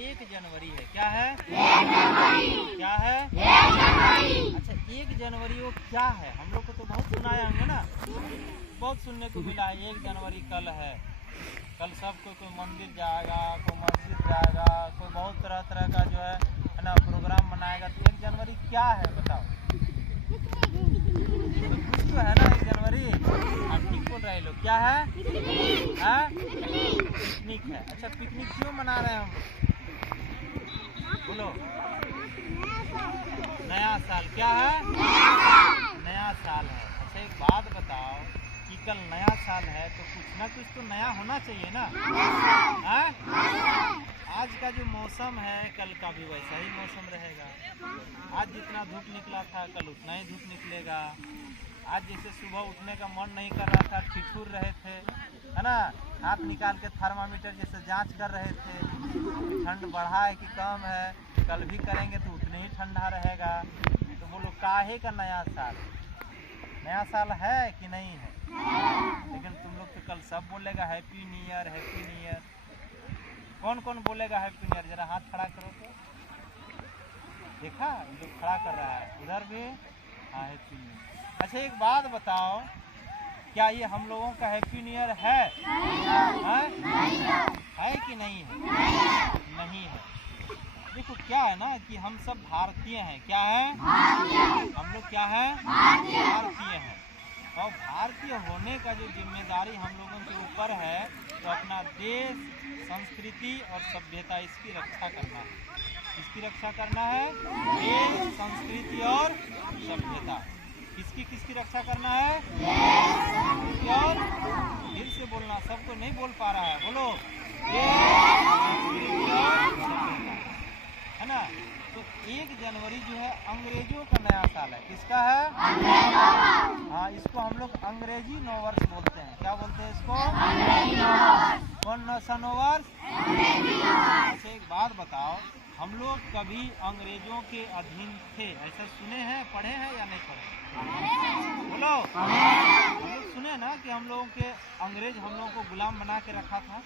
1 जनवरी है। क्या है? 1 जनवरी। क्या है? 1 जनवरी। अच्छा, 1 जनवरी वो क्या है? हम लोग को तो बहुत सुनाया होंगे ना, बहुत सुनने को मिला है। 1 जनवरी कल है, कल सब कोई मंदिर जाएगा, कोई मस्जिद जाएगा, कोई बहुत तरह तरह का जो है ना प्रोग्राम बनाएगा। तो 1 जनवरी क्या है बताओ? कुछ तो है ना 1 जनवरी। आप ठीक बोल रहे लोग। क्या है? पिकनिक है। अच्छा, पिकनिक क्यों मना रहे हैं हम लोग? बोलो। नया साल। क्या है? नया साल है। अच्छा, एक बात बताओ कि कल नया साल है तो कुछ ना कुछ तो नया होना चाहिए ना। आज का जो मौसम है कल का भी वैसा ही मौसम रहेगा। आज जितना धूप निकला था कल उतना ही धूप निकलेगा। आज जैसे सुबह उठने का मन नहीं कर रहा था, ठिठुर रहे थे, है ना, हाथ निकाल के थर्मामीटर जैसे जांच कर रहे थे कि ठंड बढ़ा है कि कम है, कल भी करेंगे तो उतने ही ठंडा रहेगा। तो बोलो काहे का नया साल? नया साल है कि नहीं है? लेकिन तुम लोग तो कल सब बोलेगा happy new year, happy new year. कौन कौन बोलेगा हैप्पी न्यू ईयर? जरा हाथ खड़ा करो तो। देखा, ये लोग खड़ा कर रहा है, उधर भी। हाँ, हैप्पी न्यू ईयर। अच्छा, एक बात बताओ, क्या ये हम लोगों का हैप्पी न्यू ईयर है? है कि नहीं है? नहीं है। देखो क्या है ना कि हम सब भारतीय हैं। क्या है? हम लोग क्या है? भारतीय हैं। और भारतीय होने का जो जिम्मेदारी हम लोगों के ऊपर है, तो अपना देश, संस्कृति और सभ्यता, इसकी रक्षा करना है। किसकी रक्षा करना है? देश, संस्कृति और सभ्यता। किसकी रक्षा करना है? और दिल से बोलना, सब तो नहीं बोल पा रहा है। बोलो, है ना। तो 1 जनवरी जो है अंग्रेजों का नया साल है। किसका है? हाँ, इसको हम लोग अंग्रेजी नववर्ष बोलते हैं। क्या बोलते हैं इसको? कौन सा नववर्ष? अच्छा, एक बात बताओ, हम लोग कभी अंग्रेजों के अधीन थे ऐसा सुने हैं, पढ़े हैं या नहीं पढ़े? बोलो। हम लोग सुने ना कि हम लोगों के अंग्रेज हम लोगों को गुलाम बना के रखा था।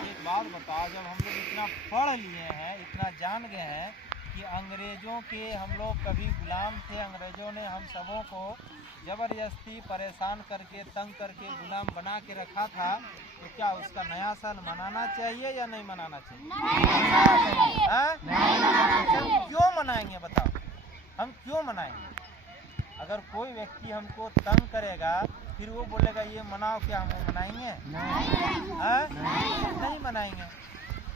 एक बात बताओ, जब हम लोग इतना पढ़ लिए हैं, इतना जान गए हैं कि अंग्रेजों के हम लोग कभी गुलाम थे, अंग्रेजों ने हम सबों को जबरदस्ती परेशान करके, तंग करके गुलाम बना के रखा था, तो क्या उसका नया साल मनाना चाहिए या नहीं मनाना चाहिए? क्यों मनाएंगे बताओ? हम क्यों मनाएंगे? अगर कोई व्यक्ति हमको तंग करेगा, फिर वो बोलेगा ये मनाओ, क्या हम वो मनाएंगे? नहीं मनाएंगे।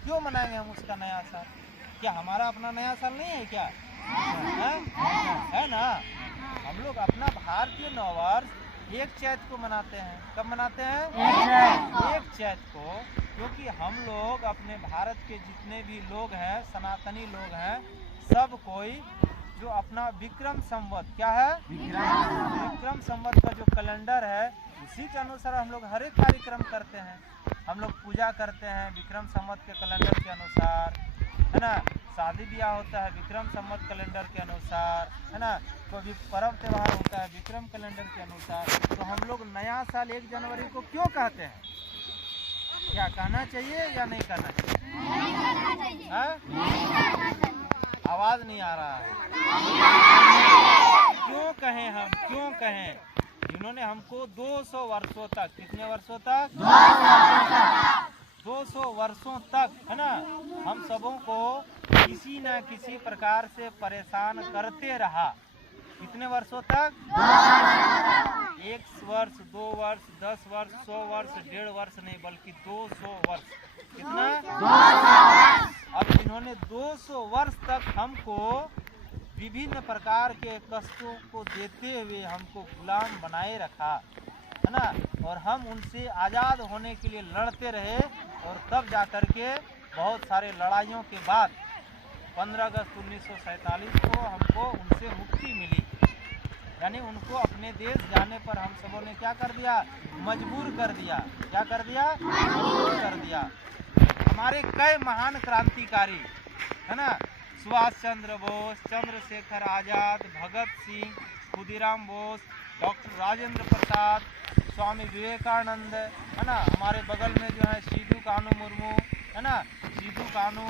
क्यों मनाएंगे हम उसका नया साल? क्या हमारा अपना नया साल नहीं है क्या? है ना। हम लोग अपना भारतीय नववर्ष 1 चैत को मनाते हैं। कब मनाते हैं? 1 चैत को। क्योंकि हम लोग अपने भारत के जितने भी लोग हैं, सनातनी लोग हैं, सब कोई जो अपना विक्रम संवत, क्या है? विक्रम संवत का जो कैलेंडर है, उसी के अनुसार हम लोग हर एक कार्यक्रम करते हैं। हम लोग पूजा करते हैं विक्रम संवत के कैलेंडर के अनुसार, है ना। शादी ब्याह होता है विक्रम संवत कैलेंडर के अनुसार, है ना। कोई भी पर्व त्यौहार होता है विक्रम कैलेंडर के अनुसार। तो हम लोग नया साल 1 जनवरी को क्यों कहते हैं? क्या कहना चाहिए या नहीं कहना चाहिए? आवाज नहीं आ रहा है। क्यों कहें हम, क्यों कहें? जिन्होंने हमको 200 वर्षों तक, कितने वर्षों तक? 200 वर्षों तक, है ना, हम सबों को किसी न किसी प्रकार से परेशान करते रहा। कितने वर्षों तक? 1 वर्ष, 2 वर्ष, 10 वर्ष, 100 वर्ष, 1.5 वर्ष नहीं, बल्कि 200 वर्ष। कितना? 200। अब इन्होंने 200 वर्ष तक हमको विभिन्न प्रकार के कष्टों को देते हुए हमको गुलाम बनाए रखा, है ना। और हम उनसे आज़ाद होने के लिए लड़ते रहे, और तब जाकर के बहुत सारे लड़ाइयों के बाद 15 अगस्त 1947 को हमको उनसे मुक्ति मिली। यानी उनको अपने देश जाने पर हम सबों ने क्या कर दिया? मजबूर कर दिया। क्या कर दिया? मजबूर कर दिया। हमारे कई महान क्रांतिकारी, है ना, सुभाष चंद्र बोस, चंद्रशेखर आज़ाद, भगत सिंह, खुदीराम बोस, डॉक्टर राजेंद्र प्रसाद, स्वामी विवेकानंद, है ना। हमारे बगल में जो है सिद्धू कानू मुर्मू, है ना, सिद्धू कानू,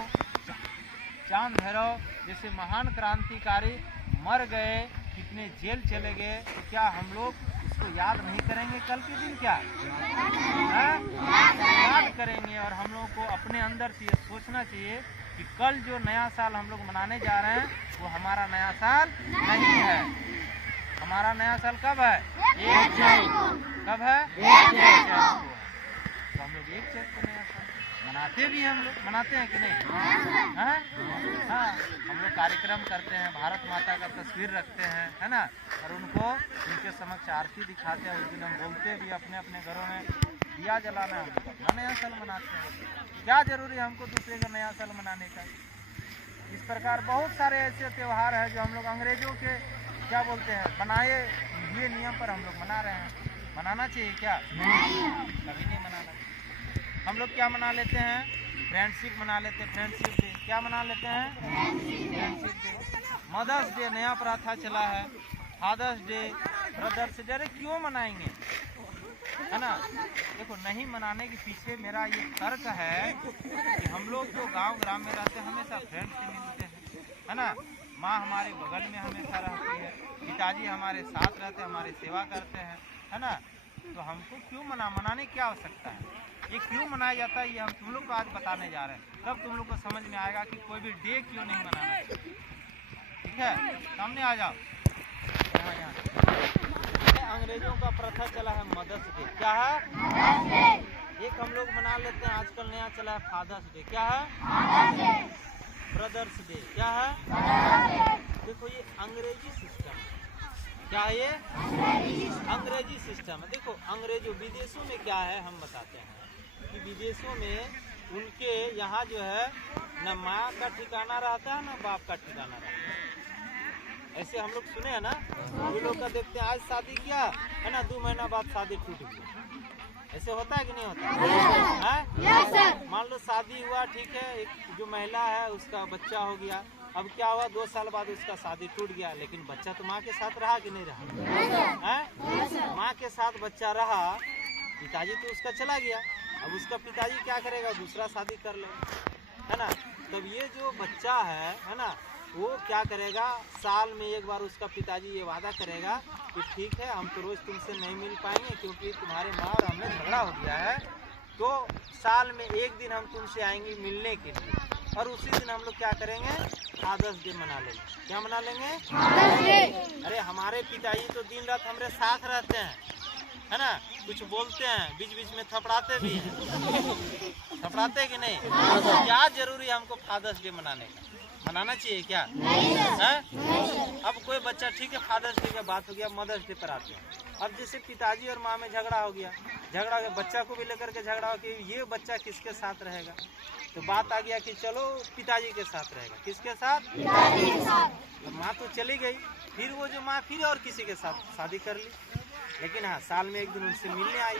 चांद भैरव जैसे महान क्रांतिकारी मर गए, कितने जेल चले गए, तो क्या हम लोग उसको याद नहीं करेंगे? कल के दिन क्या याद करेंगे। और हम लोग को अपने अंदर से ये सोचना चाहिए कि कल जो नया साल हम लोग मनाने जा रहे हैं वो हमारा नया साल नहीं है। हमारा नया साल कब है? 1 जनवरी को। कब है? 1 जनवरी को। तो हम लोग 1 जनवरी को नया साल मनाते भी, हम लोग मनाते हैं कि नहीं? हाँ, हम लोग कार्यक्रम करते हैं, भारत माता का तस्वीर रखते हैं, है ना, और उनको उनके समक्ष आरती दिखाते हैं। उस दिन हम बोलते भी अपने अपने घरों में दिया जलाना, हम लोग अपना नया साल मनाते हैं। क्या जरूरी है हमको दूसरे का नया साल मनाने का? इस प्रकार बहुत सारे ऐसे त्यौहार हैं जो हम लोग अंग्रेजों के क्या बोलते हैं बनाए हुए नियम पर हम लोग मना रहे हैं। मनाना चाहिए क्या? कभी नहीं मनाना चाहिए। हम लोग क्या मना लेते हैं? फ्रेंडशिप मना लेते हैं, फ्रेंडशिप डे। क्या मना लेते हैं? Friendship day. मदर्स डे नया प्रथा चला है, फादर्स डे, ब्रदर्स डे। अरे क्यों मनाएंगे, है ना? देखो, नहीं मनाने के पीछे मेरा ये तर्क है कि हम लोग जो गांव ग्राम में रहते हैं हमेशा फ्रेंड से मिलते हैं, है ना। माँ हमारे बगल में हमेशा रहती है, पिताजी हमारे साथ रहते हैं, हमारी सेवा करते हैं, है ना। तो हमको क्यों मनाने की आवश्यकता है? ये क्यों मनाया जाता है, ये हम तुम लोग को आज बताने जा रहे हैं। तब तुम लोग को समझ में आएगा कि कोई भी डे क्यों नहीं मनाना चाहिए। ठीक है, सामने आ जाओ। यहाँ अंग्रेजों का प्रथा चला है मदर्स डे। क्या है? एक हम लोग मना लेते हैं, आजकल नया चला है फादर्स डे। क्या है? Brother's day. क्या है? देखो, ये अंग्रेजी सिस्टम है। क्या है ये? अंग्रेजी सिस्टम है। देखो, अंग्रेजों विदेशों में क्या है हम बताते हैं कि विदेशों में उनके यहाँ जो है न माँ का ठिकाना रहता है न बाप का ठिकाना रहता है। ऐसे हम लोग सुने हैं ना, वो लोग का देखते हैं आज शादी किया है ना, 2 महीना बाद शादी टूट गई। ऐसे होता है कि नहीं होता है? मान लो शादी हुआ, ठीक है, एक जो महिला है उसका बच्चा हो गया। अब क्या हुआ, 2 साल बाद उसका शादी टूट गया, लेकिन बच्चा तो माँ के साथ रहा कि नहीं रहा? है? माँ के साथ बच्चा रहा, पिताजी तो उसका चला गया। अब उसका पिताजी क्या करेगा? दूसरा शादी कर ले, है ना। तब ये जो बच्चा है ना, वो क्या करेगा? साल में एक बार उसका पिताजी ये वादा करेगा कि ठीक है, हम तो रोज तुमसे नहीं मिल पाएंगे क्योंकि तुम्हारे माँ और हमें झगड़ा हो गया है, तो साल में एक दिन हम तुमसे आएंगे मिलने के लिए। और उसी दिन हम लोग क्या करेंगे? फादर्स डे मना लेंगे। क्या मना लेंगे? अरे हमारे पिताजी तो दिन रात हमारे साथ रहते हैं, है ना। कुछ बोलते हैं, बीच बीच में थपड़ाते भी हैं। थपड़ाते कि नहीं? क्या जरूरी है हमको फादर्स डे मनाने का? मनाना चाहिए क्या? है? अब कोई बच्चा, ठीक है, फादर्स डे का बात हो गया, मदर्स डे पर आते हैं। अब जैसे पिताजी और माँ में झगड़ा हो गया, बच्चा को भी लेकर के झगड़ा हो कि ये बच्चा किसके साथ रहेगा, तो बात आ गया कि चलो पिताजी के साथ रहेगा। किसके साथ? पिताजी के साथ। तो माँ तो चली गई, फिर वो जो माँ फिर और किसी के साथ शादी कर ली, लेकिन हाँ साल में एक दिन उनसे मिलने आई।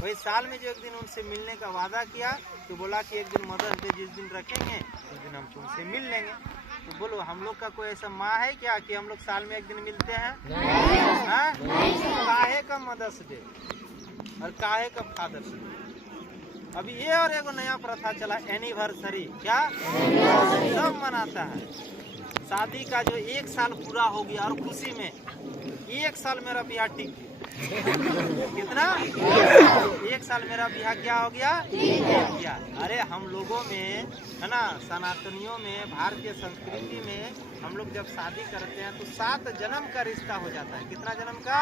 वही साल में जो एक दिन उनसे मिलने का वादा किया, तो बोला कि एक दिन मदर्स डे जिस दिन रखेंगे उस दिन हम तुमसे मिल लेंगे। तो बोलो, हम लोग का कोई ऐसा माँ है क्या कि हम लोग साल में एक दिन मिलते हैं? काहे का मदर्स डे और काहे का फादर्स डे? अभी ये और एक नया प्रथा चला, एनिवर्सरी। क्या? सब मनाता है। शादी का जो 1 साल पूरा हो गया और खुशी में 1 साल मेरा ब्याह टिक गया। कितना? 1 साल मेरा ब्याह क्या हो गया? क्या? अरे हम लोगों में, है ना, सनातनियों में, भारतीय संस्कृति में हम लोग जब शादी करते हैं तो 7 जन्म का रिश्ता हो जाता है। कितना जन्म का?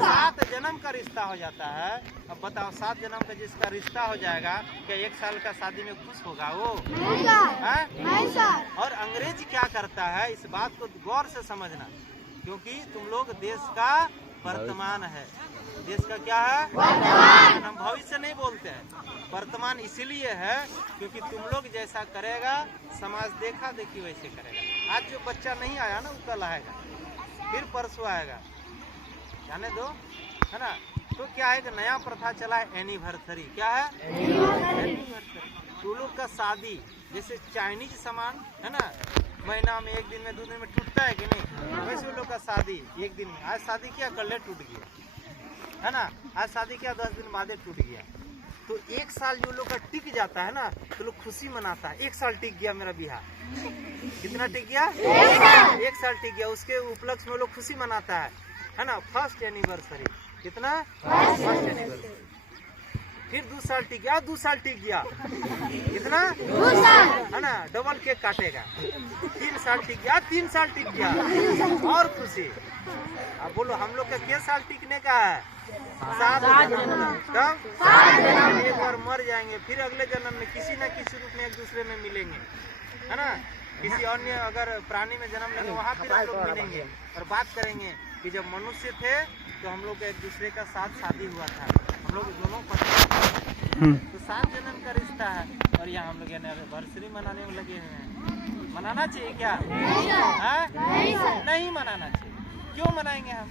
7 जन्म का रिश्ता हो जाता है। अब बताओ, 7 जन्म का जिसका रिश्ता हो जाएगा, क्या 1 साल का शादी में खुश होगा वो? है? और अंग्रेज क्या करता है, इस बात को गौर से समझना, क्योंकि तुम लोग देश का वर्तमान है। देश का क्या है? वर्तमान। हम भविष्य नहीं बोलते हैं, वर्तमान इसीलिए है क्योंकि तुम लोग जैसा करेगा समाज देखा देखी वैसे करेगा। आज जो बच्चा नहीं आया ना, वो कल आएगा, फिर परसों आएगा, जाने दो, है ना। तो क्या है कि नया प्रथा चला है, एनिवर्सरी। क्या है? एनिवर्सरी। तुम लोग का शादी जैसे चाइनीज सामान है ना, महीना में 1 दिन में 2 दिन में टूटता है कि नहीं, वैसे वो लोग का शादी 1 दिन में। आज शादी किया, कल टूट गया, है ना। आज शादी किया, 10 दिन बाद टूट गया। तो एक साल जो लोग का टिक जाता है ना तो लोग खुशी मनाता है, 1 साल टिक गया मेरा बिहार। कितना टिक गया? 1 साल टिक गया। उसके उपलक्ष्य में लोग खुशी मनाता है ना। फर्स्ट एनिवर्सरी कितना? First anniversary. फिर 2 साल टिक गया, 2 साल टिक गया, कितना? 2 साल, है ना। डबल केक काटेगा। 3 साल टिक गया, 3 साल टिक गया, और खुशी। अब बोलो हम लोग का कितने साल टिकने का है? 7 जन्म। कब? 7 जन्म। एक बार मर जाएंगे, फिर अगले जन्म में किसी न किसी रूप में एक दूसरे में मिलेंगे, है ना। किसी अन्य अगर प्राणी में जन्म लेंगे वहाँ फिर हम लोग मिलेंगे और बात करेंगे कि जब मनुष्य थे तो हम लोग का एक दूसरे का साथ शादी हुआ था, हम लोग दोनों पति, तो 7 जन्म का रिश्ता है। और यहाँ हम लोग एनिवर्सरी मनाने में लगे हैं। मनाना चाहिए क्या? नहीं मनाना चाहिए। क्यों मनाएंगे हम?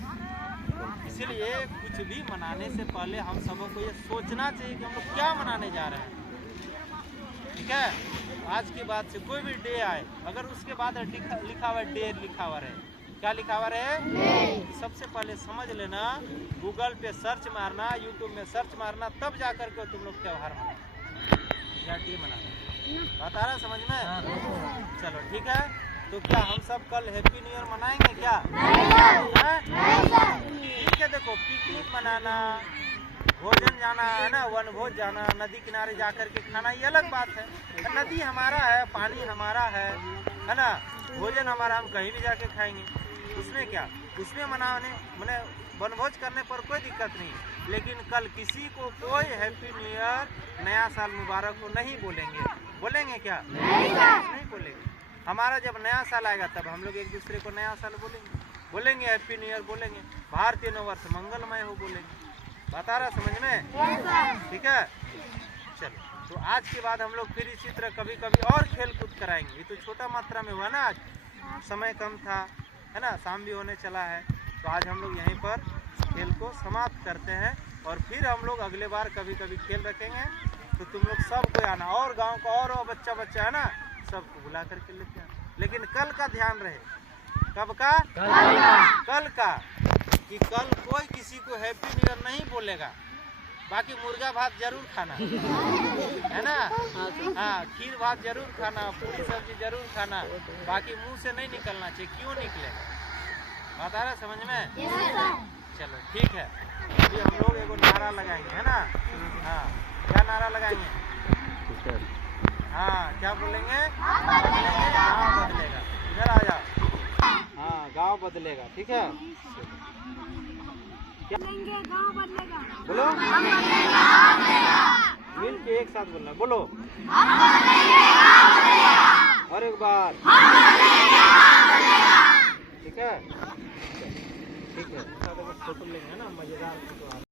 इसलिए कुछ भी मनाने से पहले हम सबों को ये सोचना चाहिए कि हम लोग क्या मनाने जा रहे हैं, ठीक है। आज के बाद से कोई भी डे आए, अगर उसके बाद लिखा हुआ डे लिखा हुआ रहे, क्या लिखा हुआ रहे, सबसे पहले समझ लेना, गूगल पे सर्च मारना, यूट्यूब में सर्च मारना, तब जाकर के तुम लोग त्योहार मनाओ या डे मनाओ। बात आ रहा है समझ में? चलो ठीक है। तो क्या हम सब कल हैप्पी न्यू ईयर मनाएंगे क्या? ठीक है। देखो पिकनिक मनाना, भोजन जाना है ना, वनभोज जाना, नदी किनारे जाकर के खाना, ये अलग बात है। नदी हमारा है, पानी हमारा है ना। भोजन हमारा, हम कहीं भी जाके खाएंगे, उसमें क्या? उसमें मनाने मैंने वनभोज करने पर कोई दिक्कत नहीं। लेकिन कल किसी को कोई हैप्पी न्यू ईयर, नया साल मुबारक को नहीं बोलेंगे। बोलेंगे क्या? नहीं बोलेंगे। हमारा जब नया साल आएगा तब हम लोग एक दूसरे को नया साल बोलेंगे हैप्पी न्यू ईयर बोलेंगे, भारतीय नव वर्ष मंगलमय हो बोलेंगे। बता रहा समझ में? ठीक है। चलो, तो आज के बाद हम लोग फिर इसी तरह कभी कभी और खेल कूद कराएंगे। ये तो छोटा मात्रा में हुआ ना, आज समय कम था, है ना, शाम भी होने चला है। तो आज हम लोग यहीं पर खेल को समाप्त करते हैं और फिर हम लोग अगले बार कभी कभी खेल रखेंगे। तो तुम लोग सबको आना, और गाँव का और बच्चा है ना, सबको बुला करके लेते हैं। लेकिन कल का ध्यान रहे। कब का? कल का। कि कल कोई किसी को हैप्पी न्यू ईयर नहीं बोलेगा। बाकी मुर्गा भात जरूर खाना, है ना। हाँ, खीर भात जरूर खाना, पूरी सब्जी जरूर खाना, बाकी मुंह से नहीं निकलना चाहिए। क्यों निकलेगा? बात आ रहा समझ में? चलो ठीक है। अभी हम लोग एगो नारा लगाएंगे, है ना। हाँ, क्या नारा लगाएंगे? हाँ, क्या बोलेंगे? गाँव बदलेगा। इधर आ जाओ। हाँ, गाँव बदलेगा, ठीक है। क्या गाँव बदलेगा? बोलो, मिल के एक साथ बोलना, बोलो। और एक बार, ठीक है। ठीक है, फोटो लेंगे ना, मजेदार फोटो।